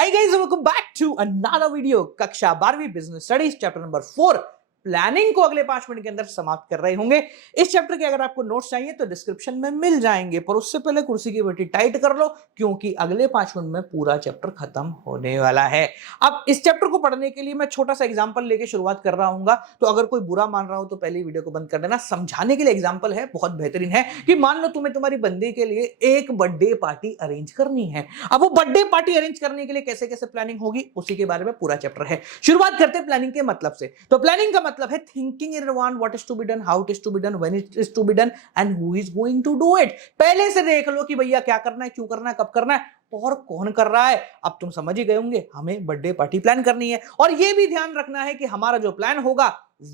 Hi guys, welcome back to another video. कक्षा 12वीं business studies chapter number 4 planning को अगले 5 मिनट के अंदर समाप्त कर रहे होंगे। इस चैप्टर के अगर आपको नोट्स चाहिए तो डिस्क्रिप्शन में मिल जाएंगे, पर उससे पहले कुर्सी की बेटी टाइट कर लो क्योंकि अगले 5 मिनट में पूरा चैप्टर खत्म होने वाला है। अब इस चैप्टर को पढ़ने के लिए मैं छोटा सा एग्जांपल लेके शुरुआत कर रहा हूँ, तो अगर कोई बुरा मान रहा हो तो पहले वीडियो को बंद कर देना। समझाने के लिए एग्जांपल है, बहुत बेहतरीन है कि मान लो तुम्हें तुम्हारी बंदी के लिए एक बर्थडे पार्टी अरेंज करनी है। अब वो बर्थडे पार्टी अरेंज करने के लिए कैसे कैसे प्लानिंग होगी उसी के बारे में पूरा चैप्टर है। शुरुआत करते हैं प्लानिंग के मतलब से। तो प्लानिंग का मतलब है thinking in advance what is to be done, how it is to be done, when it is to be done and who is going to do it. पहले से देख लो कि भैया क्या करना है, क्यों करना है, कब करना है और कौन कर रहा है। अब तुम समझ ही गए होंगे हमें बर्थडे पार्टी प्लान करनी है, और यह भी ध्यान रखना है कि हमारा जो प्लान होगा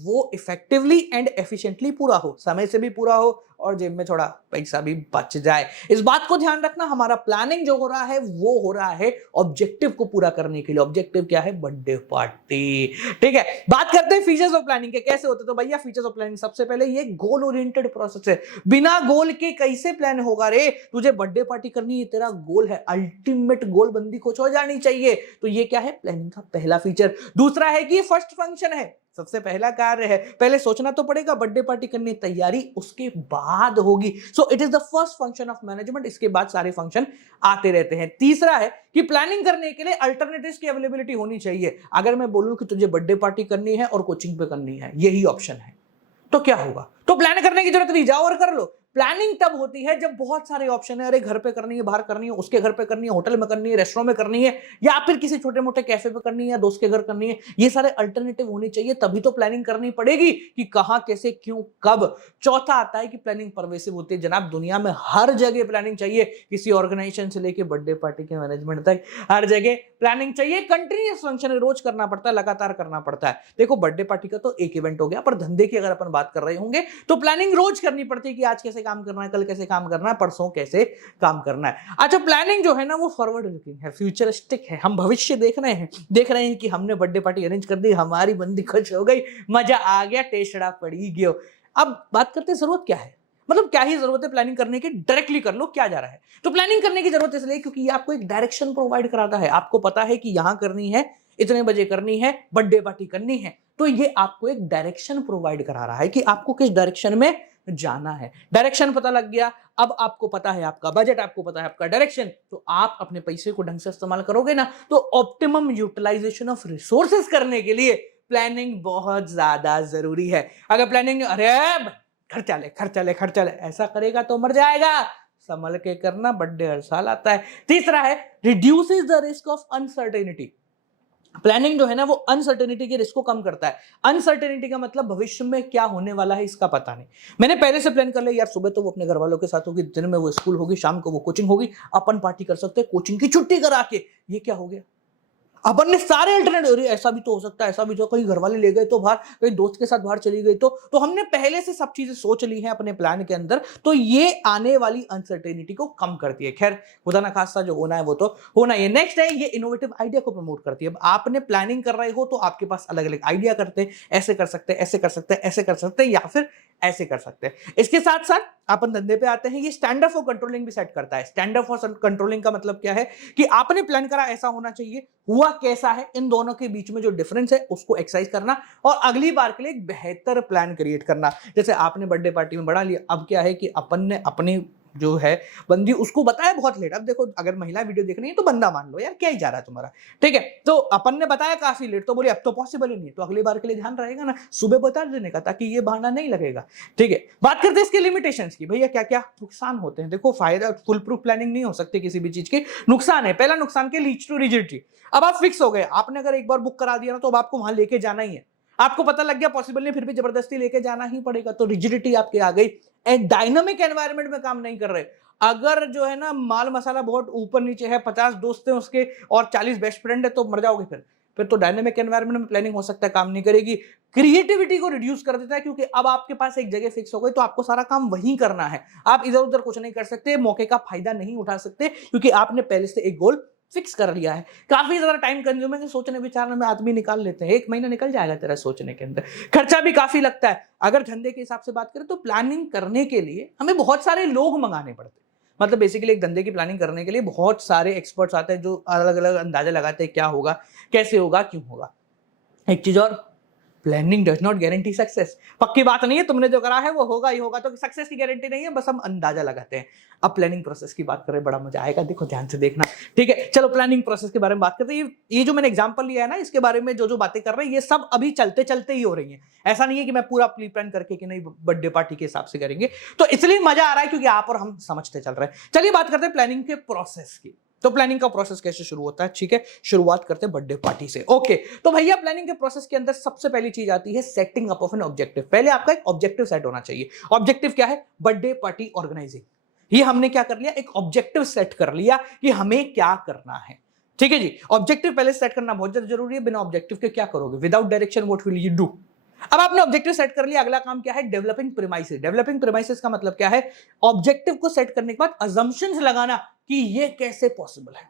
वो इफेक्टिवली एंड एफिशिएंटली पूरा हो, समय से भी पूरा हो और जेब में थोड़ा पैसा भी बच जाए। इस बात को ध्यान रखना। हमारा प्लानिंग जो हो रहा है वो हो रहा है ऑब्जेक्टिव को पूरा करने के लिए। ऑब्जेक्टिव क्या है? Birthday party. ठीक है, बात करते हैं फीचर्स ऑफ प्लानिंग के। कैसे होते? तो भैया फीचर्स ऑफ प्लानिंग सबसे पहले ये गोल ओरिएंटेड प्रोसेस है। बिना गोल के कैसे प्लान होगा रे? तुझे बर्थडे पार्टी करनी है, तेरा गोल है, अल्टीमेट गोल बंदी को हो जानी चाहिए। तो ये क्या है? प्लानिंग का पहला फीचर। दूसरा है कि फर्स्ट फंक्शन है, सबसे पहला कार्य है। पहले सोचना तो पड़ेगा, बर्थडे पार्टी करनी, तैयारी उसके बाद होगी। So it is the first function of management. इसके बाद सारे फंक्शन आते रहते हैं। तीसरा है कि प्लानिंग करने के लिए अल्टरनेटिव्स की अवेलेबिलिटी होनी चाहिए। अगर मैं बोलूं कि तुझे बर्थडे पार्टी करनी है और कोचिंग पे करनी है, यही ऑप्शन है, तो क्या होगा? तो प्लान करने की जरूरत नहीं, जाओ और कर लो। प्लानिंग तब होती है जब बहुत सारे ऑप्शन है। अरे घर पे करनी है, बाहर करनी है, उसके घर पे करनी है, होटल में करनी है, रेस्टोरेंट में करनी है, या फिर किसी छोटे मोटे कैफे पे करनी है, या दोस्त के घर करनी है। ये सारे अल्टरनेटिव होने चाहिए, तभी तो प्लानिंग करनी पड़ेगी कि कहां, कैसे, क्यों, कब। चौथा आता है कि प्लानिंग परवेसिव होती है। जनाब दुनिया में हर जगह प्लानिंग चाहिए, किसी ऑर्गेनाइजेशन से लेकर बर्थडे पार्टी के मैनेजमेंट तक हर जगह प्लानिंग चाहिए। कंटिन्यूअस फंक्शन है, रोज करना पड़ता है, लगातार करना पड़ता है। देखो बर्थडे पार्टी का तो एक इवेंट हो गया, पर धंधे की अगर अपन बात कर रहे होंगे तो प्लानिंग रोज करनी पड़ती है कि आज कैसे काम करना है, कल कैसे काम करना है, परसों कैसे काम करना है। अच्छा, प्लानिंग जो है ना वो फॉरवर्ड लुकिंग है, फ्यूचरिस्टिक है। हम भविष्य देख रहे हैं कि हमने बर्थडे पार्टी अरेंज कर दी, हमारी बंदी खुश हो गई, मजा आ गया, टेस्टड़ा पड़ी गयो। अब बात करते हैं जरूरत क्या है, मतलब क्या ही जरूरत है प्लानिंग करने की। डायरेक्टली कर लो, क्या जा रहा है। तो प्लानिंग करने की जरूरत इसलिए क्योंकि ये आपको एक डायरेक्शन प्रोवाइड कराता है। आपको पता है कि यहां करनी है, इतने बजे करनी है, बर्थडे पार्टी करनी है, तो ये आपको एक डायरेक्शन प्रोवाइड करा रहा है कि आपको किस डायरेक्शन में जाना है। डायरेक्शन पता लग गया, अब आपको पता है आपका बजट, आपको पता है आपका डायरेक्शन, तो आप अपने पैसे को ढंग से इस्तेमाल करोगे ना। तो ऑप्टिमम यूटिलाइजेशन ऑफ रिसोर्सेज करने के लिए प्लानिंग बहुत ज्यादा जरूरी है। अगर प्लानिंग अरे खर्चा ले ऐसा करेगा तो मर जाएगा। संभल के करना, बर्थडे हर साल आता है। तीसरा है reduces the risk of uncertainty. Planning जो है ना वो अनसर्टेनिटी के रिस्क को कम करता है। अनसर्टेनिटी का मतलब भविष्य में क्या होने वाला है इसका पता नहीं। मैंने पहले से प्लान कर लिया, यार सुबह तो वो अपने घर वालों के साथ होगी, दिन में वो स्कूल होगी, शाम को वो कोचिंग होगी, अपन पार्टी कर सकते हैं कोचिंग की छुट्टी करा के। ये क्या हो गया? अपन ने सारे अल्टरनेटिव, ऐसा भी तो हो सकता है, ऐसा भी तो, कहीं घर वाले ले गए तो बाहर, कहीं दोस्त के साथ बाहर चली गई तो हमने पहले से सब चीजें सोच ली हैं अपने प्लान के अंदर। तो ये आने वाली अनसर्टेनिटी को कम करती है। खैर खुदा ना खास्ता जो होना है वो तो होना ही है। नेक्स्ट है ये इनोवेटिव आइडिया को प्रमोट करती है। अब आपने प्लानिंग कर रहे हो तो आपके पास अलग अलग आइडिया करते हैं, ऐसे कर सकते हैं, ऐसे कर सकते हैं, ऐसे कर सकते हैं, या फिर ऐसे कर सकते हैं। इसके साथ साथ अपन धंधे पे आते हैं, ये स्टैंडर्ड फॉर कंट्रोलिंग भी सेट करता है। स्टैंडर्ड फॉर कंट्रोलिंग का मतलब क्या है कि आपने प्लान करा ऐसा होना चाहिए, हुआ कैसा है, इन दोनों के बीच में जो डिफरेंस है उसको एक्सरसाइज करना और अगली बार के लिए एक बेहतर प्लान क्रिएट करना। जैसे आपने बर्थडे पार्टी में बढ़ा लिया, अब क्या है कि अपन ने अपनी जो है बंदी उसको बताया बहुत लेट। अब देखो अगर महिला वीडियो देख रही है तो बंदा मान लो, यार क्या ही जा रहा है तुम्हारा, ठीक है। तो अपन ने बताया काफी लेट, तो बोले अब तो पॉसिबल ही नहीं है, तो अगली बार के लिए ध्यान रहेगा ना सुबह बता देने का, ताकि ये बहाना नहीं लगेगा। ठीक है, बात करते हैं इसके लिमिटेशंस की। भैया क्या क्या नुकसान होते हैं? देखो फायदा, फुल प्रूफ प्लानिंग नहीं हो सकती किसी भी चीज की। नुकसान है, पहला नुकसान के लीड्स टू रिजिडिटी। अब आप फिक्स हो गए, आपने अगर एक बार बुक करा दिया ना तो अब आपको वहां लेके जाना ही है। आपको पता लग गया पॉसिबल नहीं, फिर भी जबरदस्ती लेके जाना ही पड़ेगा, तो रिजिडिटी आपके आ गई। डायनामिक एनवायरनमेंट में काम नहीं कर रहे। अगर जो है ना माल मसाला बहुत ऊपर नीचे है, 50 दोस्त हैं उसके और 40 बेस्ट फ्रेंड है, तो मर जाओगे। फिर तो डायनामिक एनवायरनमेंट में प्लानिंग हो सकता है काम नहीं करेगी। क्रिएटिविटी को रिड्यूस कर देता है, क्योंकि अब आपके पास एक जगह फिक्स हो गई तो आपको सारा काम वहीं करना है। आप इधर उधर कुछ नहीं कर सकते, मौके का फायदा नहीं उठा सकते, क्योंकि आपने पहले से एक गोल फिक्स कर लिया है। काफी ज्यादा टाइम कंज्यूमिंग है, सोचने विचारने में आदमी निकाल लेते हैं, 1 महीना निकल जाएगा तेरा सोचने के अंदर। खर्चा भी काफी लगता है। अगर धंधे के हिसाब से बात करें तो प्लानिंग करने के लिए हमें बहुत सारे लोग मंगाने पड़ते हैं। मतलब बेसिकली एक धंधे की प्लानिंग करने के लिए बहुत सारे एक्सपर्ट्स आते हैं जो अलग अलग अंदाजा लगाते हैं क्या होगा, कैसे होगा, क्यों होगा। एक चीज और, planning does not guarantee success. पक्की बात नहीं है, तुमने जो करा है वो होगा ही होगा, तो सक्सेस की गारंटी नहीं है, बस हम अंदाजा लगाते हैं। अब प्लानिंग प्रोसेस की बात करें, बड़ा मजा आएगा, देखो ध्यान से देखना, ठीक है। चलो प्लानिंग प्रोसेस के बारे में बात करते हैं। ये जो मैंने एग्जांपल लिया है ना, इसके बारे में जो जो बातें कर रहे हैं ये सब अभी चलते चलते ही हो रही है। ऐसा नहीं है कि मैं पूरा प्री प्लान करके कि नहीं बर्थडे पार्टी के हिसाब से करेंगे, तो इसलिए मजा आ रहा है क्योंकि आप और हम समझते चल रहे हैं। चलिए बात करते हैं प्लानिंग के प्रोसेस की। तो प्लानिंग का प्रोसेस कैसे शुरू होता है, ठीक है, शुरुआत करते हैं बर्थडे पार्टी से। ओके, तो भैया प्लानिंग के प्रोसेस के अंदर सबसे पहली चीज आती है setting up of an objective. पहले आपका एक ऑब्जेक्टिव सेट होना चाहिए। ऑब्जेक्टिव क्या है? Birthday party organizing. ये हमने क्या कर लिया, एक ऑब्जेक्टिव सेट कर लिया कि हमें क्या करना है, ठीक है जी। ऑब्जेक्टिव पहले सेट करना बहुत ज्यादा जरूरी है, बिना ऑब्जेक्टिव के क्या करोगे, without direction what will you do. अब आपने ऑब्जेक्टिव सेट कर लिया, अगला काम क्या है, डेवलपिंग प्रीमाइसेस। डेवलपिंग प्रीमाइसेस का मतलब क्या है, ऑब्जेक्टिव को सेट करने के बाद अजम्पशंस लगाना कि ये कैसे पॉसिबल है,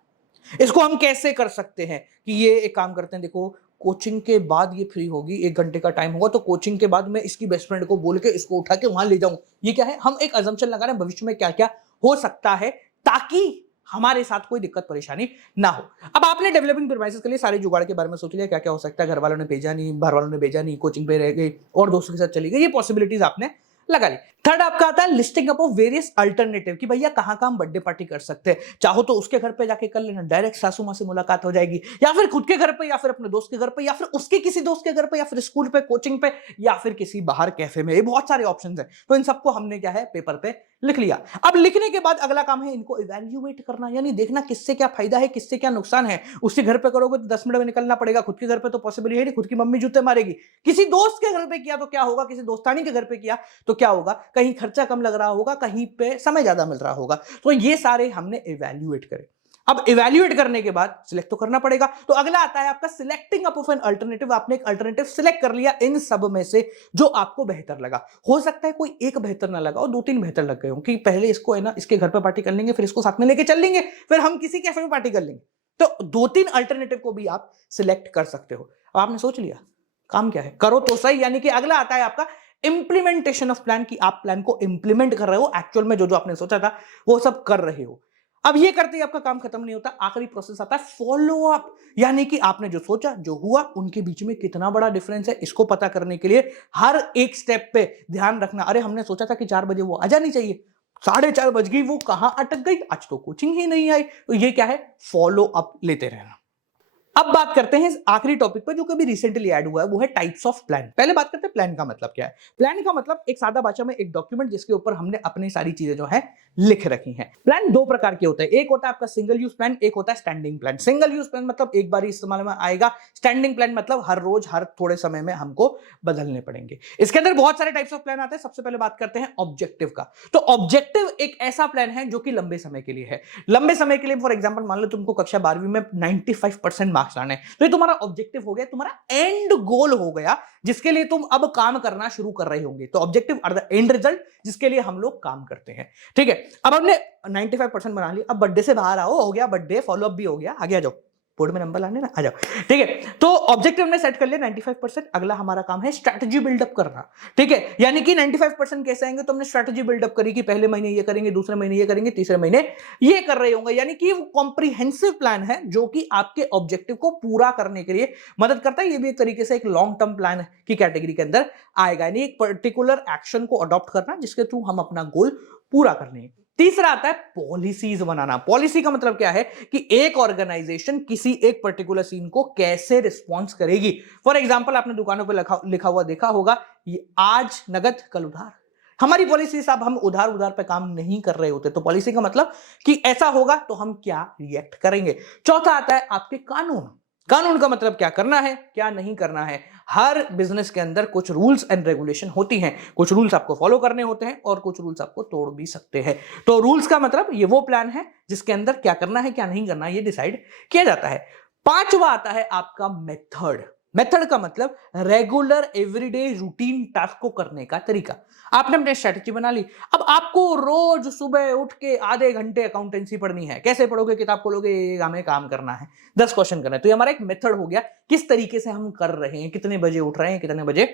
इसको हम कैसे कर सकते हैं। कि ये एक काम करते हैं, देखो कोचिंग के बाद ये फ्री होगी, 1 घंटे का टाइम होगा, तो कोचिंग के बाद मैं इसकी बेस्ट फ्रेंड को बोल के इसको उठा के वहां ले जाऊं। ये क्या है, हम एक अजम्पशन लगा रहे हैं भविष्य में क्या क्या हो सकता है, ताकि हमारे साथ कोई दिक्कत परेशानी ना हो। अब आपने डेवलपिंग प्रीमाइसेस के लिए सारे जुगाड़ के बारे में सोच लिया, क्या क्या हो सकता है, घर वालों ने भेजा नहीं, बाहर वालों ने भेजा नहीं, कोचिंग पे रह गई और दोस्तों के साथ चली गई, ये पॉसिबिलिटीज आपने लगा ली। थर्ड आपका आता है listing up of various alternative, कि भैया कहां कहां बर्थडे पार्टी कर सकते हैं। चाहो तो उसके घर पे जाके कर लेना, डायरेक्ट सासू मां से मुलाकात हो जाएगी, या फिर खुद के घर पे, या फिर अपने दोस्त के घर पे, या फिर उसके किसी दोस्त के घर पे, या फिर स्कूल पे, कोचिंग पे, या फिर किसी बाहर कैफे में। ये बहुत सारे ऑप्शंस हैं, तो इन सबको हमने क्या है पेपर पे लिख लिया। अब लिखने के बाद अगला काम है इनको इवैल्यूएट करना, यानी देखना किससे क्या फायदा है, किससे क्या नुकसान है। उसके घर पे करोगे तो 10 मिनट में निकलना पड़ेगा, खुद के घर पे तो पॉसिबल है नहीं, खुद की मम्मी जूते मारेगी। किसी दोस्त के घर पे किया तो क्या होगा, किसी दोस्तानी के घर पे किया तो क्या होगा, कहीं खर्चा कम लग रहा होगा, कहीं पे समय ज्यादा मिल रहा होगा। तो ये सारे हमने इवैल्यूएट करे। अब इवैल्यूएट करने के बाद सिलेक्ट तो करना पड़ेगा, तो अगला आता है आपका selecting up of an alternative. आपने एक अल्टरनेटिव सिलेक्ट कर लिया इन सब में से जो आपको बेहतर लगा। हो सकता है कोई एक बेहतर ना लगा और 2-3 बेहतर लग गए हो, कि पहले इसको है ना इसके घर पे पार्टी कर लेंगे, फिर इसको साथ में लेके चल लेंगे, फिर हम किसी कैफे में पार्टी कर लेंगे। तो 2-3 अल्टरनेटिव को भी आप सिलेक्ट कर सकते हो। अब आपने सोच लिया, काम क्या है, करो तो सही। यानी कि अगला आता है आपका इंप्लीमेंटेशन ऑफ प्लान, की आप प्लान को इंप्लीमेंट कर रहे हो, एक्चुअल में जो जो आपने सोचा था वो सब कर रहे हो। अब ये करते ही आपका काम खत्म नहीं होता, आखिरी प्रोसेस आता है फॉलो अप, यानी कि आपने जो सोचा, जो हुआ, उनके बीच में कितना बड़ा डिफरेंस है, इसको पता करने के लिए हर एक स्टेप पे ध्यान रखना। अरे हमने सोचा था कि 4 बजे वो आ जानी चाहिए, 4:30 बज गई, वो कहां अटक गई, आज तो कोचिंग ही नहीं आई। तो ये क्या है, फॉलो अप लेते रहना। अब बात करते हैं आखिरी टॉपिक पे जो कभी रिसेंटली ऐड हुआ है, वो है टाइप्स ऑफ प्लान। पहले बात करते हैं प्लान का मतलब क्या है। प्लान का मतलब एक सादा भाषा में एक डॉक्यूमेंट जिसके ऊपर हमने अपनी सारी चीजें जो है लिख रखी हैं। प्लान 2 प्रकार के होते हैं, एक होता है आपका सिंगल यूज प्लान, एक होता है standing plan. Single use plan मतलब एक बार ही इस्तेमाल में आएगा, स्टैंडिंग प्लान मतलब हर रोज हर थोड़े समय में हमको बदलने पड़ेंगे। इसके अंदर बहुत सारे टाइप्स ऑफ प्लान आते हैं। सबसे पहले बात करते हैं ऑब्जेक्टिव का। तो ऑब्जेक्टिव एक ऐसा प्लान है जो कि लंबे समय के लिए है। लंबे समय के लिए फॉर एग्जाम्पल मान लो तुमको कक्षा 12वीं में 95% मार्क्स लाने, तो ये तुम्हारा ऑब्जेक्टिव हो गया, तुम्हारा एंड गोल हो गया, जिसके लिए तुम अब काम करना शुरू कर रहे होंगे। तो objective are the end result, जिसके लिए हम लोग काम करते हैं, ठीक है। अब हमने 95% बना लिया, अब बर्थडे से बाहर आओ, हो गया बर्थडे, फॉलो अप भी हो गया, आगे आ जाओ, बोर्ड में नंबर लाने ना, आ जाओ, ठीक है। तो ऑब्जेक्टिव हमने सेट कर लिया 95%। अगला हमारा काम है स्ट्रैटेजी बिल्डअप करना, ठीक है। यानी कि 95% कैसे आएंगे, तो हमने स्ट्रैटेजी बिल्डअप करी कि पहले महीने ये करेंगे, दूसरे महीने ये करेंगे, तीसरे महीने ये कर रहे होंगे। यानी कि वो कॉम्प्रिहेंसिव प्लान है जो कि आपके ऑब्जेक्टिव को पूरा करने के लिए मदद करता है। ये भी एक तरीके से एक लॉन्ग टर्म प्लान की कैटेगरी के अंदर आएगा, यानी एक पर्टिकुलर एक्शन को अडॉप्ट करना जिसके थ्रू हम अपना गोल पूरा कर लें। तीसरा आता है पॉलिसीज बनाना। पॉलिसी का मतलब क्या है कि एक ऑर्गेनाइजेशन किसी एक पर्टिकुलर सीन को कैसे रिस्पॉन्स करेगी। फॉर एग्जांपल आपने दुकानों पे लिखा हुआ देखा होगा, ये आज नगद कल उधार। हमारी पॉलिसी साहब हम उधार पे काम नहीं कर रहे होते, तो पॉलिसी का मतलब कि ऐसा होगा तो हम क्या रिएक्ट करेंगे। चौथा आता है आपके कानून। कानून का मतलब क्या करना है, क्या नहीं करना है। हर बिजनेस के अंदर कुछ रूल्स एंड रेगुलेशन होती हैं, कुछ रूल्स आपको फॉलो करने होते हैं और कुछ रूल्स आपको तोड़ भी सकते हैं। तो रूल्स का मतलब ये वो प्लान है जिसके अंदर क्या करना है क्या नहीं करना है ये डिसाइड किया जाता है। पांचवा आता है आपका मेथड। मेथड का मतलब रेगुलर एवरीडे रूटीन टास्क को करने का तरीका। आपने अपनी स्ट्रेटजी बना ली, अब आपको रोज सुबह उठ के आधे घंटे अकाउंटेंसी पढ़नी है। कैसे पढ़ोगे, किताब खोलोगे, हमें काम करना है, 10 क्वेश्चन करना है। तो ये हमारा एक मेथड हो गया, किस तरीके से हम कर रहे हैं, कितने बजे उठ रहे हैं, कितने बजे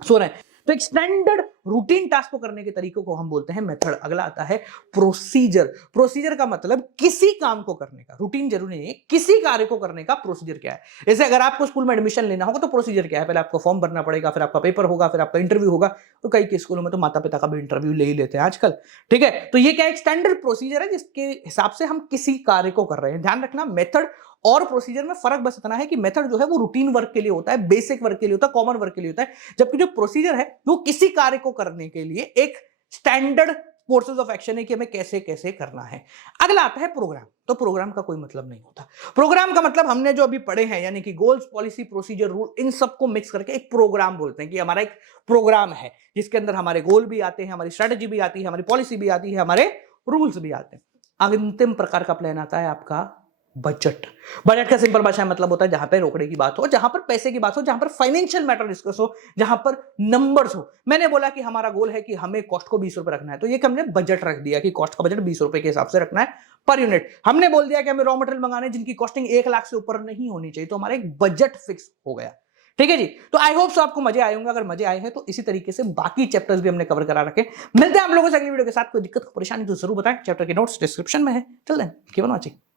सो रहे हैं। तो एक स्टैंडर्ड रूटीन टास्क को करने के तरीकों को हम बोलते हैं मेथड। अगला आता है प्रोसीजर। प्रोसीजर का मतलब किसी काम को करने का, रूटीन जरूरी नहीं है, किसी कार्य को करने का प्रोसीजर क्या है। जैसे अगर आपको स्कूल में एडमिशन लेना होगा तो प्रोसीजर क्या है, पहले आपको फॉर्म भरना पड़ेगा, फिर आपका पेपर होगा, फिर आपका इंटरव्यू होगा। तो कई के स्कूलों में तो माता पिता का भी इंटरव्यू ले ही लेते हैं आजकल, ठीक है। तो ये क्या एक स्टैंडर्ड प्रोसीजर है जिसके हिसाब से हम किसी कार्य को कर रहे हैं। ध्यान रखना मेथड और प्रोसीजर में फर्क बस इतना है कि मेथड जो है वो रूटीन वर्क के लिए होता है, बेसिक वर्क के लिए होता है, कॉमन वर्क के लिए होता है, जबकि जो प्रोसीजर है वो किसी कार्य को करने के लिए एक स्टैंडर्ड कोर्सेज ऑफ एक्शन है कि हमें कैसे कैसे करना है। अगला आता है प्रोग्राम। तो प्रोग्राम का कोई मतलब नहीं होता। प्रोग्राम का मतलब हमने जो अभी पढ़े हैं, यानी कि गोल्स, पॉलिसी, प्रोसीजर, रूल, इन सबको मिक्स करके एक प्रोग्राम बोलते हैं कि हमारा एक प्रोग्राम है जिसके अंदर हमारे गोल भी आते हैं, हमारी स्ट्रेटेजी भी आती है, हमारी पॉलिसी भी आती है, हमारे रूल्स भी आते हैं। अंतिम प्रकार का प्लान आता है आपका बजट। बजट का सिंपल भाषा में मतलब होता है जहां पे रोकड़े की बात हो, जहां पर पैसे की बात हो, जहां पर फाइनेंशियल मैटर डिस्कस हो, जहां पर नंबर्स हो। मैंने बोला कि हमारा गोल है कि हमें कॉस्ट को 20 रुपए रखना है, तो ये हमने बजट रख दिया कि कॉस्ट का बजट 20 रुपए के हिसाब से रखना है पर यूनिट। हमने बोल दिया कि हमें रॉ मटेरियल मंगाने जिनकी कॉस्टिंग 1 लाख से ऊपर नहीं होनी चाहिए, तो हमारा एक बजट फिक्स हो गया। ठीक है जी। तो आई होप सो आपको मजे आए होंगे। अगर मजे आए हैं तो इसी तरीके से बाकी चैप्टर्स भी हमने कवर करा रखे। मिलते हैं हम लोगों से अगली वीडियो के साथ। कोई दिक्कत, परेशानी तो जरूर बताएं। चैप्टर के नोट्स डिस्क्रिप्शन में है। Till then keep on watching.